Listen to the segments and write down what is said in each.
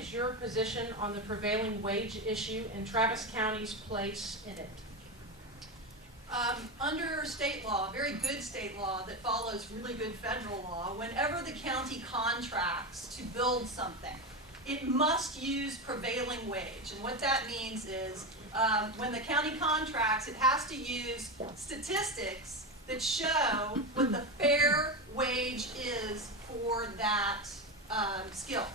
is your position on the prevailing wage issue and Travis County's place in it? Under state law, very good state law that follows really good federal law, whenever the county contracts to build something, it must use prevailing wage. And what that means is when the county contracts, it has to use statistics that show what the fair wage is for that skill.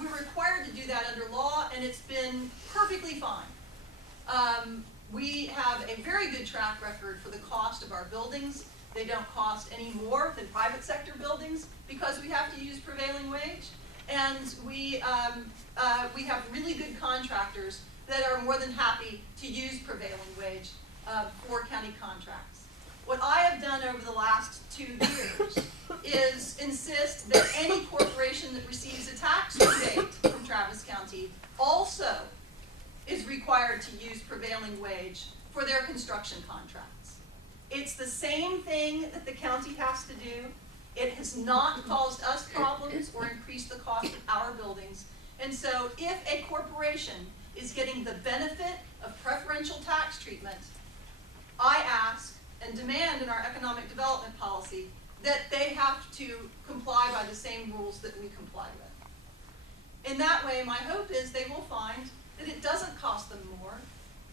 We're required to do that under law, and it's been perfectly fine. We have a very good track record for the cost of our buildings. They don't cost any more than private sector buildings because we have to use prevailing wage. And we have really good contractors that are more than happy to use prevailing wage for county contracts. What I have done over the last 2 years is insist that any corporation that receives a tax rebate from Travis County also is required to use prevailing wage for their construction contracts. It's the same thing that the county has to do. It has not caused us problems or increased the cost of our buildings. And so if a corporation is getting the benefit of preferential tax treatment, I ask and demand in our economic development policy that they have to comply by the same rules that we comply with. In that way, my hope is they will find that it doesn't cost them more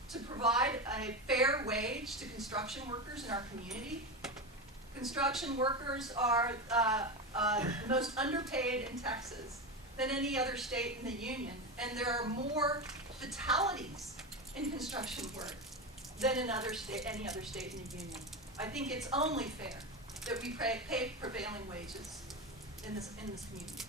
to provide a fair wage to construction workers in our community. Construction workers are the most underpaid in Texas than any other state in the union, and there are more fatalities in construction work than in any other state in the union. I think it's only fair that we pay prevailing wages in this community.